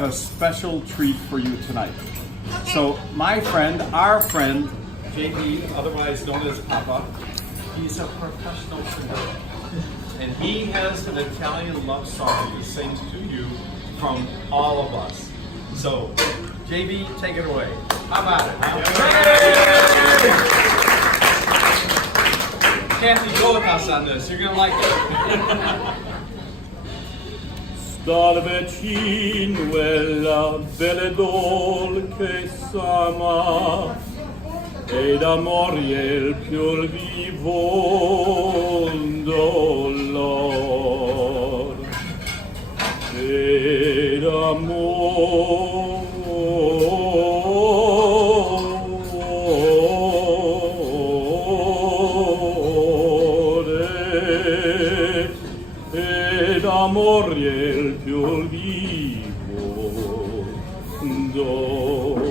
have a special treat for you tonight. So my friend, our friend, JB, otherwise known as Papa, he's a professional singer. And he has an Italian love song to sing to you from all of us. So, JB, take it away. How about it? Huh? Kathy, go with us on this. You're going to like it. Star vicino è la belle dolce sama ed amori è il più vivo dolor ed amori è il più vivo dolor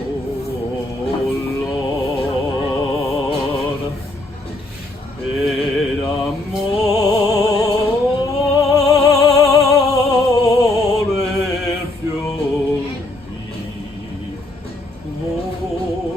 ed amore il più vivo